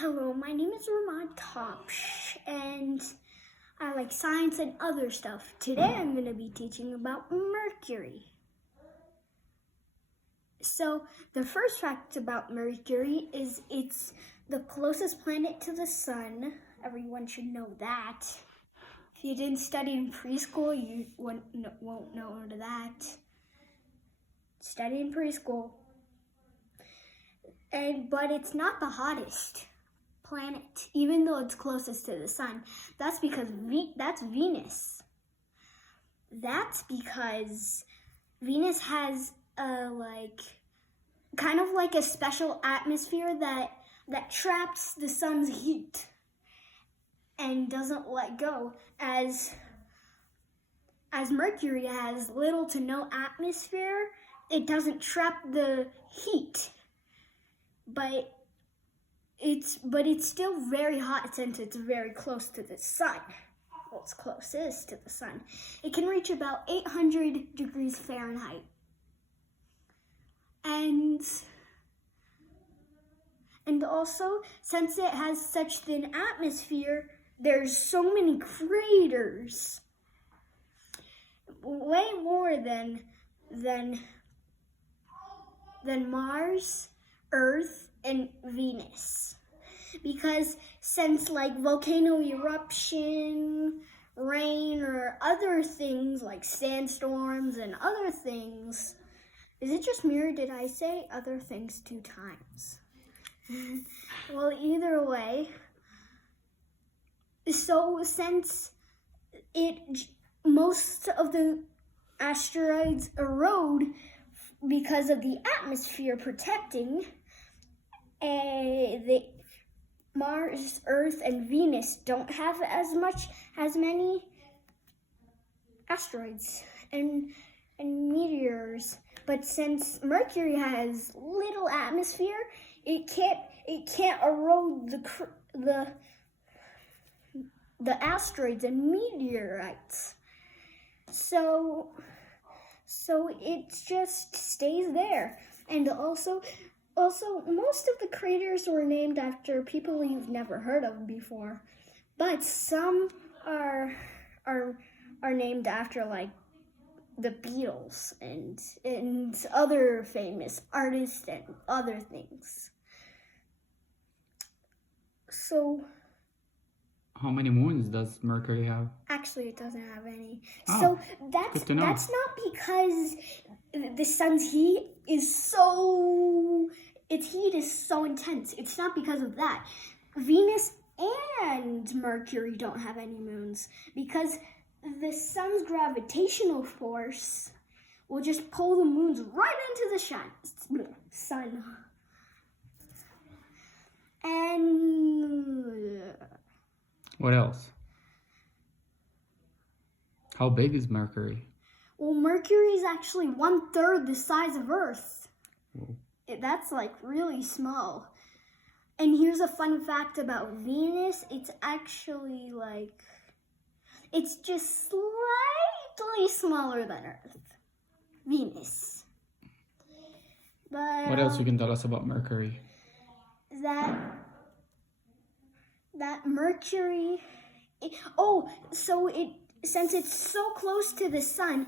Hello, my name is Ramad Topsh, and I like science and other stuff. Today I'm going to be teaching about Mercury. So, the first fact about Mercury is it's the closest planet to the sun. Everyone should know that. If you didn't study in preschool, you won't know that. Study in preschool. But it's not the hottest planet, even though it's closest to the sun. That's because that's Venus. That's because Venus has kind of like a special atmosphere that traps the sun's heat and doesn't let go, as Mercury has little to no atmosphere. It doesn't trap the heat, but it's still very hot since it's very close to the sun. Well, it's closest to the sun. It can reach about 800 degrees Fahrenheit. And also, since it has such thin atmosphere, there's so many craters. Way more than Mars, Earth, and Venus. Because since volcano eruption, rain, or other things like sandstorms and other things, is it just me or did I say other things 2 times? Well, either way, so since most of the asteroids erode because of the atmosphere protecting, Mars, Earth, and Venus don't have as many asteroids and meteors. But since Mercury has little atmosphere, it can't erode the asteroids and meteorites. So it just stays there. And also most of the craters were named after people you've never heard of before, but some are named after the Beatles and other famous artists and other things. So, how many moons does Mercury have? Actually, it doesn't have any. Oh, so that's not because the sun's heat is so intense. It's not because of that. Venus and Mercury don't have any moons because the sun's gravitational force will just pull the moons right into the sun. And what else? How big is Mercury? Well, Mercury is actually 1/3 the size of Earth. Whoa. That's really small. And here's a fun fact about Venus. It's actually it's just slightly smaller than Earth. Venus. But what else you can tell us about Mercury? That Mercury, since it's so close to the sun,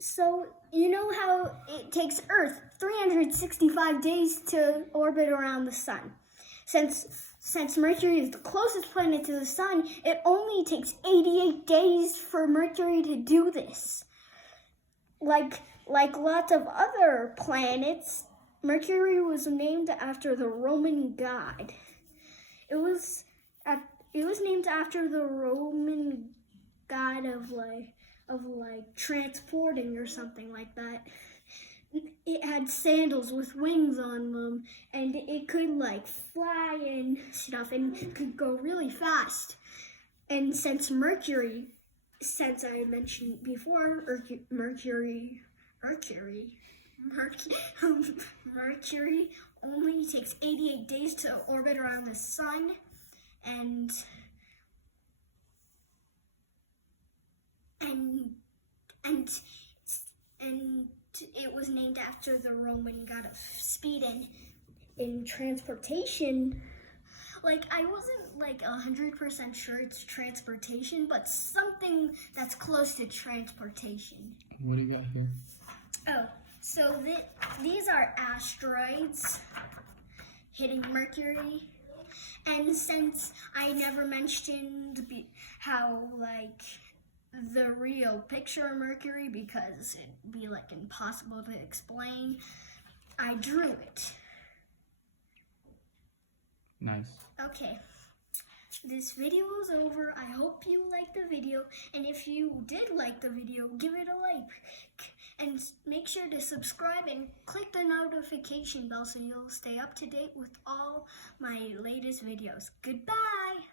so you know how it takes Earth 365 days to orbit around the sun. Since Mercury is the closest planet to the sun, it only takes 88 days for Mercury to do this. Like lots of other planets, Mercury was named after the Roman god. It was named after the Roman god of transporting or something like that. It had sandals with wings on them, and it could fly and stuff, and could go really fast. And since I mentioned before, Mercury only takes 88 days to orbit around the sun, and it was named after the Roman god of speed and in transportation. like I wasn't like 100% sure it's transportation, but something that's close to transportation. What do you got here? Oh, so these are asteroids hitting Mercury. And since I never mentioned how like the real picture of Mercury, because it'd be like impossible to explain, I drew it. Nice. Okay, this video is over. I hope you liked the video, and if you did like the video, give it a like. And make sure to subscribe and click the notification bell so you'll stay up to date with all my latest videos. Goodbye!